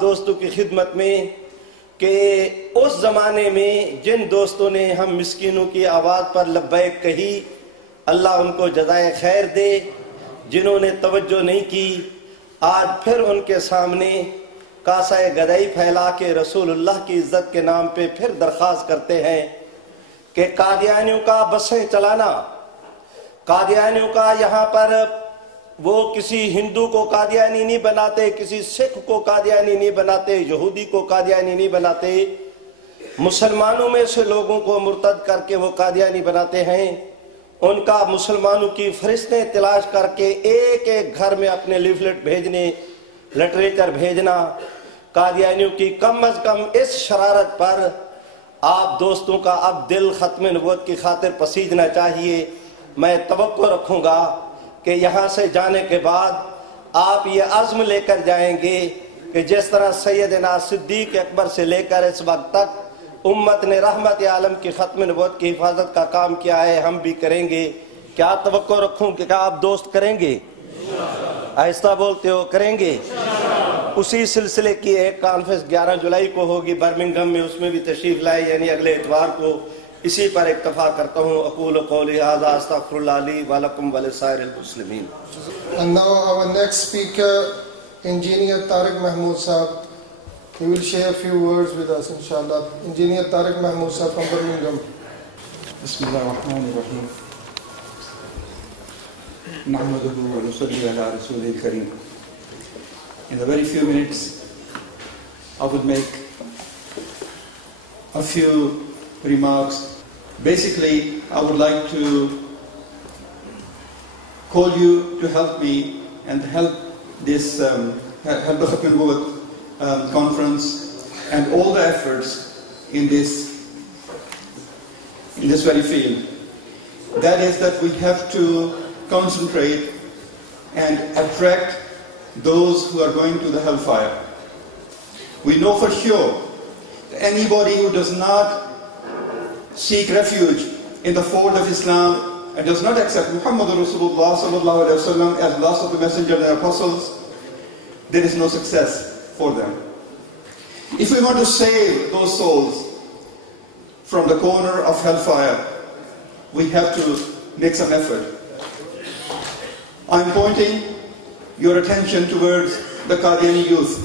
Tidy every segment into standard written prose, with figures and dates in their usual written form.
دوستوں کی خدمت میں کہ اس زمانے میں جن دوستوں نے ہم مسکینوں کی آواز پر لبیک کہی، اللہ ان کو جزائے خیر دے۔ جنہوں نے توجہ نہیں کی، آج پھر ان کے سامنے کاسہ گدائی پھیلا کے رسول اللہ کی عزت کے نام پہ پھر درخواست کرتے ہیں کہ قادیانیوں کا بسیں چلانا، قادیانیوں کا یہاں پر وہ کسی ہندو کو قادیانی نہیں بناتے، کسی سکھ کو قادیانی نہیں بناتے، یہودی کو قادیانی نہیں بناتے، مسلمانوں میں سے لوگوں کو مرتد کر کے وہ قادیانی بناتے ہیں۔ ان کا مسلمانوں کی فہرستیں تلاش کر کے ایک ایک گھر میں اپنے لیفلیٹ بھیجنے، لٹریچر بھیجنا، قادیانیوں کی کم از کم اس شرارت پر آپ دوستوں کا اب دل ختم نبوت کی خاطر پسیجنا چاہیے۔ میں توقع رکھوں گا کہ یہاں سے جانے کے بعد آپ یہ عزم لے کر جائیں گے کہ جس طرح سیدنا صدیق اکبر سے لے کر اس وقت تک امت نے رحمت عالم کی ختم نبوت کی حفاظت کا کام کیا ہے، ہم بھی کریں گے۔ کیا توقع رکھوں کہ کیا آپ دوست کریں گے؟ آہستہ بولتے ہو، کریں گے؟ اسی سلسلے کی ایک کانفرنس 11 جولائی کو ہوگی برمنگھم میں، اس میں بھی تشریف لائے، یعنی اگلے اتوار کو۔ اسی پر اکتفا کرتا ہوں۔ اقول قولی ھذا استغفر اللہ لی ولکم ولسائر المسلمین۔ And now our next speaker, Engineer Tariq Mahmood Sahab. He will share a few words with us, inshallah. Engineer Tariq Mahmood Sahab from Birmingham. Bismillah ar-Rahman ar-Rahim. Nahmaduhu wa nusalli ala Rasulih al-Kareem. In a very few minutes, I will make a few remarks. Basically, I would like to call you to help me and help this help the Khatm al-Nubuwwat conference and all the efforts in this very field. That is that we have to concentrate and attract those who are going to the hellfire. We know for sure that anybody who does not seek refuge in the fold of Islam and does not accept Muhammad Rasulullah sallallahu alaihi wasallam as last of the messengers and apostles, there is no success for them. If we want to save those souls from the corner of hellfire, we have to make some effort. I'm pointing your attention towards the Qadiani youth.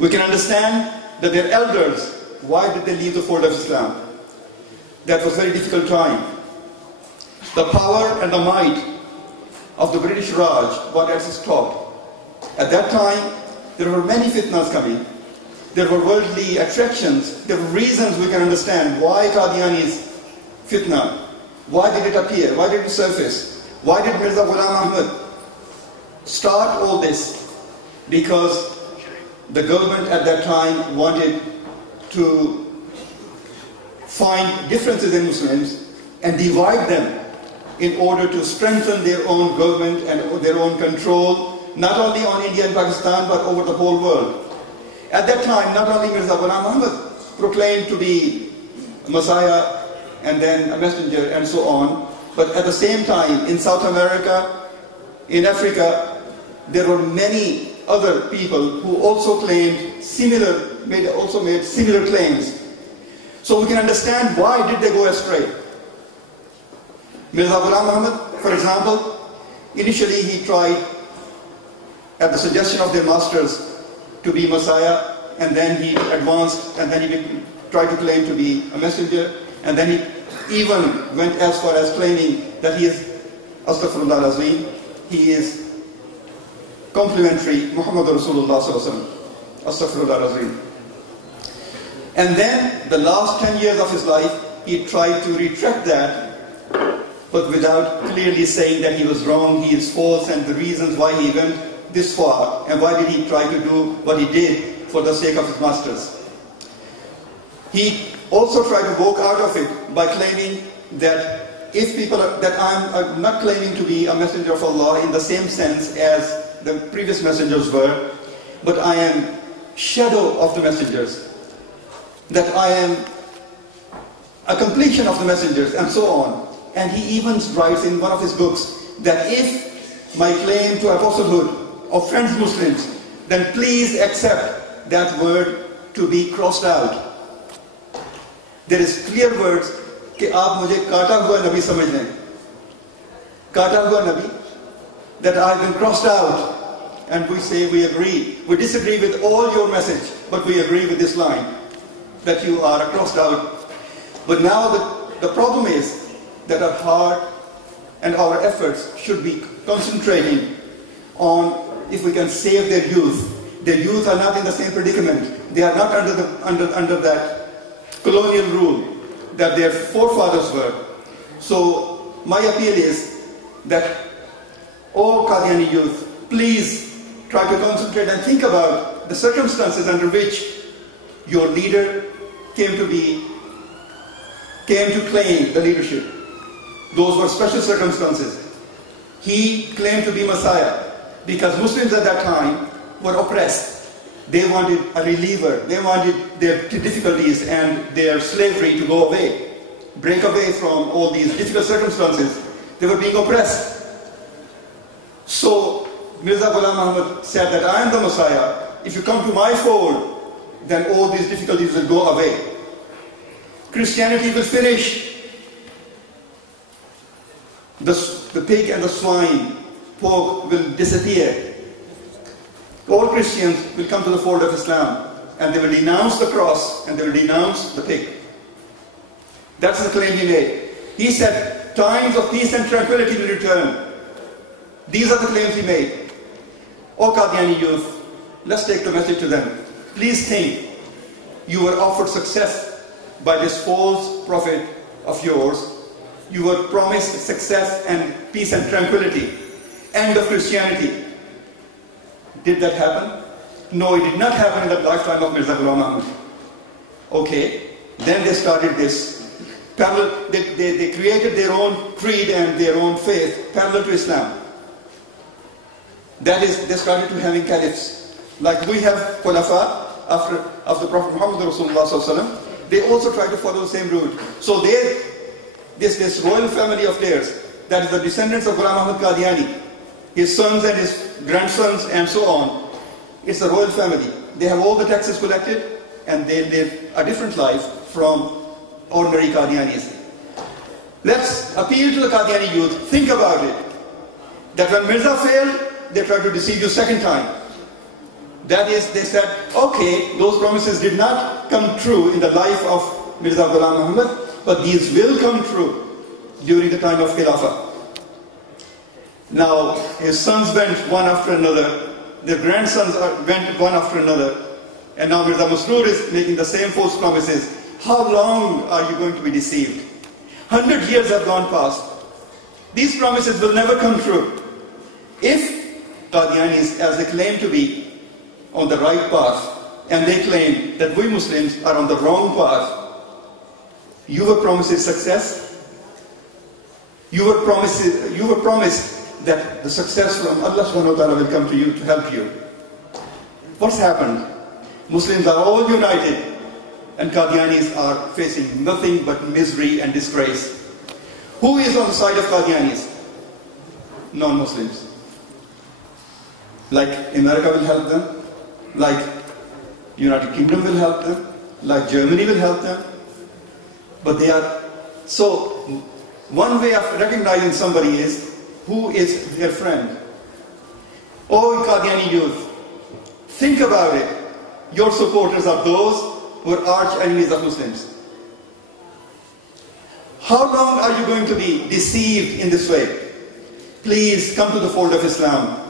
We can understand that their elders, why did they leave the fold of Islam? That was a very difficult time. The power and the might of the British Raj was at its top. At that time, there were many fitnas coming. There were worldly attractions. There were reasons we can understand why Qadiani's fitna, why did it appear, why did it surface, why did Mirza Ghulam Ahmad start all this? Because the government at that time wanted to find differences in Muslims and divide them in order to strengthen their own government and their own control, not only on India and Pakistan, but over the whole world. At that time, not only Mirza Ghulam Ahmad proclaimed to be Messiah and then a messenger and so on, but at the same time, in South America, in Africa, there were many other people who also made similar claims. So we can understand why did they go astray. Mirza Ghulam Ahmad, for example, initially he tried, at the suggestion of their masters, to be Messiah, and then he advanced, and then he tried to claim to be a messenger, and then he even went as far as claiming that he is Astaghfirullah al-Azim, he is complimentary Muhammad Rasulullah sallallahu alaihi wasallam, Astaghfirullah al-Azim. And then the last 10 years of his life, he tried to retract that, but without clearly saying that he was wrong, he is false, and the reasons why he went this far, and why did he try to do what he did for the sake of his masters. He also tried to walk out of it by claiming that that I'm not claiming to be a messenger of Allah in the same sense as the previous messengers were, but I am shadow of the messengers, that I am a completion of the messengers, and so on. And he even writes in one of his books that if my claim to apostlehod of French Muslims then please accept that word to be crossed out. There is clear words کہ آپ مجھے کاٹا ہوا نبی سمجھ لیں. کاٹا ہوا نبی, that I have been crossed out. And we say we agree. We disagree with all your message, but we agree with this line, that you are crossed out. But now the problem is that our heart and our efforts should be concentrating on if we can save their youth. Their youth are not in the same predicament. They are not under that colonial rule that their forefathers were. So my appeal is that, oh Qadiani youth, please try to concentrate and think about the circumstances under which your leader came to claim the leadership. Those were special circumstances. He claimed to be Messiah because Muslims at that time were oppressed. They wanted a reliever. They wanted their difficulties and their slavery to go away, break away from all these difficult circumstances. They were being oppressed. So Mirza Ghulam Ahmad said that I am the Messiah. If you come to my fold, then all these difficulties will go away. Christianity will finish. The pig and the swine, pork will disappear. All Christians will come to the fold of Islam, and they will denounce the cross and they will denounce the pig. That's the claim he made. He said, times of peace and tranquility will return. These are the claims he made. O Qadiani youth, let's take the message to them. Please think, you were offered success by this false prophet of yours. You were promised success and peace and tranquility. End of Christianity. Did that happen? No, it did not happen in the lifetime of Mirza Ghulam Ahmad. Okay, then they started this. They created their own creed and their own faith parallel to Islam. That is, they started to having caliphs. Like we have Khulafa after Prophet Muhammad Rasulullah Sallallahu Alaihi Wasallam. They also try to follow the same route. So this royal family of theirs, that is the descendants of Ghulam Ahmad Qadiani, his sons and his grandsons and so on, it's a royal family. They have all the taxes collected and they live a different life from ordinary Qadianis. Let's appeal to the Qadiani youth. Think about it. That when Mirza failed, they tried to deceive you second time. That is, they said, okay, those promises did not come true in the life of Mirza Ghulam Ahmad, but these will come true during the time of Khilafah. Now, his sons went one after another, their grandsons went one after another, and now Mirza Masroor is making the same false promises. How long are you going to be deceived? 100 years have gone past. These promises will never come true. If Qadianis, as they claim to be, on the right path, and they claim that we Muslims are on the wrong path, you were promised success. You were promised that the success from Allah subhanahu wa ta'ala will come to you to help you. What's happened? Muslims are all united and Qadianis are facing nothing but misery and disgrace. Who is on the side of Qadianis? Non-Muslims. Like America will help them, like United Kingdom will help them, like Germany will help them. But they are, so one way of recognizing somebody is, who is their friend? Oh Qadiani youth, think about it. Your supporters are those who are arch enemies of Muslims. How long are you going to be deceived in this way? Please come to the fold of Islam.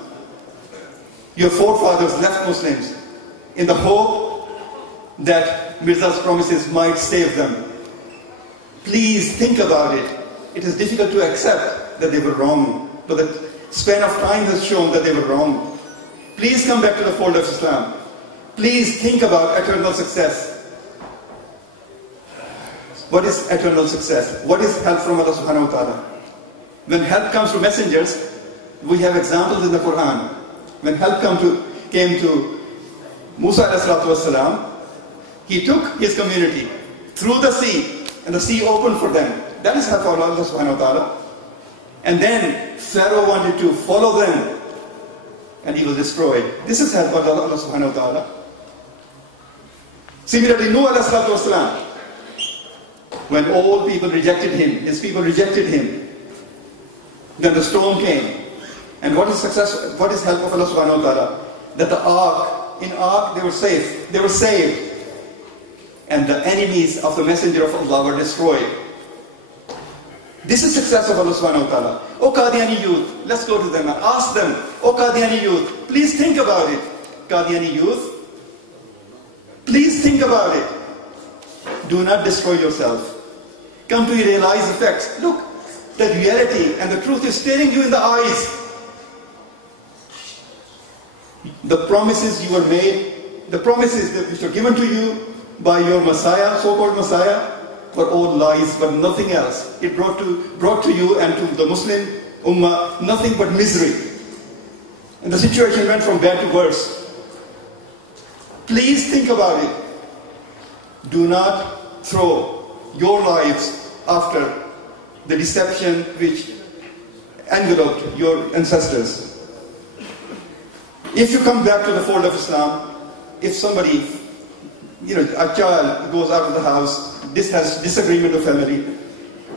Your forefathers left Muslims in the hope that Mirza's promises might save them. Please think about it. It is difficult to accept that they were wrong, but the span of time has shown that they were wrong. Please come back to the fold of Islam. Please think about eternal success. What is eternal success? What is help from Allah subhanahu wa ta'ala? When help comes to messengers, we have examples in the Quran. When help came to Musa alayhi salam, he took his community through the sea, and the sea opened for them. That is help from Allah subhanahu wa ta'ala. And then Pharaoh wanted to follow them. and he was destroyed. This is help of Allah subhanahu wa ta'ala. Similarly, Nuh alayhi salatu wasalam, when all people rejected him, his people rejected him, then the storm came. And what is success? What is help of Allah subhanahu wa ta'ala? That the ark, in ark they were safe, they were saved. And the enemies of the messenger of Allah were destroyed. This is success of Allah subhanahu wa ta'ala. O Qadiani youth, let's go to them and ask them, O Qadiani youth, please think about it. Qadiani youth, please think about it. Do not destroy yourself. Come to realize the facts. Look, the reality and the truth is staring you in the eyes. The promises you were made, the promises that which were given to you by your Messiah, so-called Messiah, were all lies, but nothing else. It brought to you and to the Muslim Ummah nothing but misery. And the situation went from bad to worse. Please think about it. Do not throw your lives after the deception which enveloped your ancestors. If you come back to the fold of Islam, if somebody, a child goes out of the house, this has disagreement of family,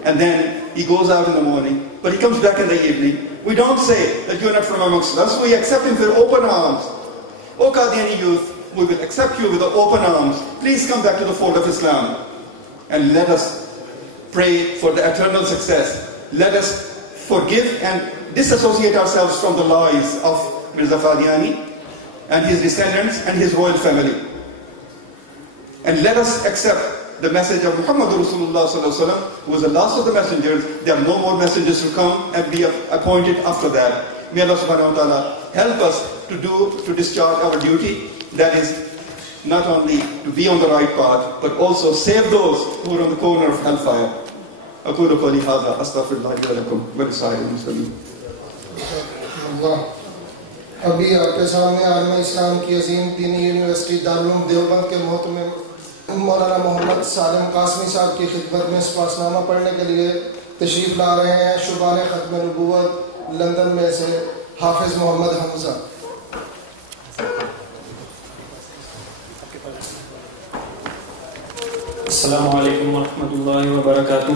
and then he goes out in the morning, but he comes back in the evening, we don't say that you're not from amongst us, we accept him with open arms. O Qadiani youth, we will accept you with open arms. Please come back to the fold of Islam, and let us pray for the eternal success. Let us forgive and disassociate ourselves from the lies of Mirza Qadiani and his descendants and his royal family. And let us accept the message of Muhammad Rasulullah sallallahu alaihi wasallam, who was the last of the messengers. There are no more messengers to come and be appointed after that. May Allah subhanahu wa ta'ala help us to discharge our duty. That is not only to be on the right path, but also save those who are on the corner of hellfire. أقول قولي هذا أستغفر الله لي ولكم ولسائر المسلمين. ابھی آپ کے سامنے عالم اسلام کی عظیم دینی یونیورسٹی دارالعلوم دیوبند کے محتمم مولانا محمد سالم قاسمی صاحب کی خدمت میں سپاس نامہ پڑھنے کے لیے تشریف لا رہے ہیں شبان ختم نبوت لندن میں سے حافظ محمد حمزہ. السلام علیکم ورحمۃ اللہ وبرکاتہ.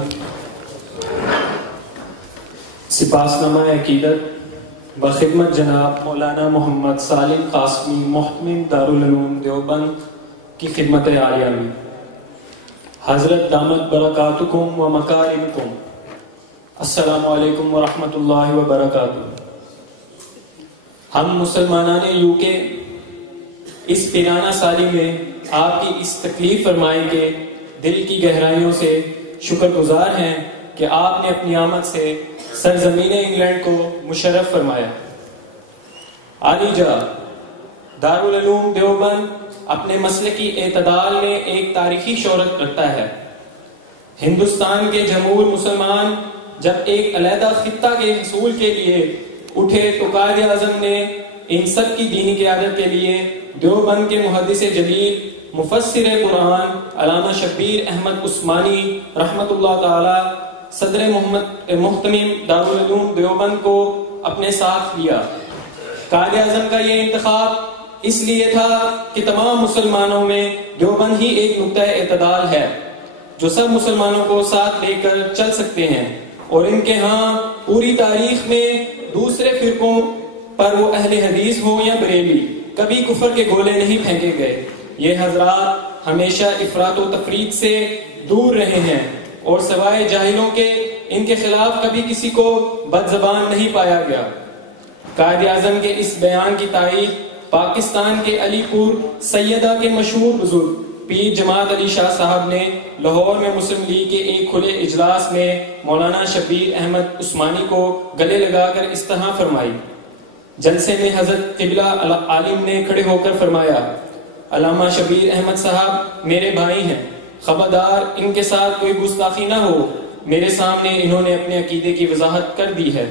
سپاس نامہ عقیدت بخدمت جناب مولانا محمد سالم قاسمی محتمم دارالعلوم دیوبند کی خدمت عالیہ میں. حضرت دامت برکاتکم و مکارمکم. السلام علیکم ورحمۃ اللہ وبرکاتہ. ہم مسلمانان یو کے اس پیرانہ سالی میں آپ کی اس تکلیف فرمائی کے دل کی گہرائیوں سے شکر گزار ہیں کہ آپ نے اپنی آمد سے سرزمین انگلینڈ کو مشرف فرمایا. عالی جا دارالعلوم دیوبند اپنے مسلکی اعتدال میں ایک تاریخی شہرت رکھتا ہے. ہندوستان کے جمہور مسلمان جب ایک علیحدہ خطہ کے حصول کے لیے اٹھے تو قائد اعظم نے ان سب کی دینی قیادت کے لیے دیوبند کے محدث جلیل مفسر قرآن علامہ شبیر احمد عثمانی رحمۃ اللہ تعالی صدر محتمم دارالعلوم دیوبند کو اپنے ساتھ لیا. قائد اعظم کا یہ انتخاب اس لیے تھا کہ تمام مسلمانوں میں دیوبند ہی ایک نقطہ اعتدال ہے جو سب مسلمانوں کو ساتھ لے کر چل سکتے ہیں, اور ان کے ہاں پوری تاریخ میں دوسرے فرقوں پر وہ اہل حدیث ہوں یا بریلوی کبھی کفر کے گولے نہیں پھینکے گئے. یہ حضرات ہمیشہ افراط و تفریط سے دور رہے ہیں اور سوائے جاہلوں کے ان کے خلاف کبھی کسی کو بد زبان نہیں پایا گیا. قائد اعظم کے اس بیان کی تائید پاکستان کے علی پور سیدہ کے مشہور بزرگ پیر جماعت علی شاہ صاحب نے لاہور میں مسلم لیگ کے ایک کھلے اجلاس میں مولانا شبیر احمد عثمانی کو گلے لگا کر اس طرح فرمائی. جلسے میں حضرت قبلہ عالم نے کھڑے ہو کر فرمایا, علامہ شبیر احمد صاحب میرے بھائی ہیں, خبردار ان کے ساتھ کوئی گستاخی نہ ہو. میرے سامنے انہوں نے اپنے عقیدے کی وضاحت کر دی ہے.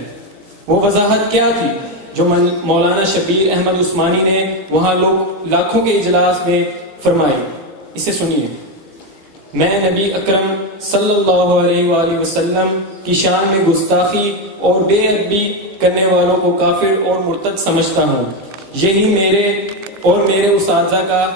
وہ وضاحت کیا تھی جو مولانا شبیر احمد عثمانی نے وہاں لاکھوں کے اجلاس میں فرمائی؟ اسے سنیے. میں نبی اکرم صلی اللہ علیہ وآلہ وسلم کی شان میں گستاخی اور بے ادبی کرنے والوں کو کافر اور مرتد سمجھتا ہوں. یہی میرے اور میرے اساتذہ کا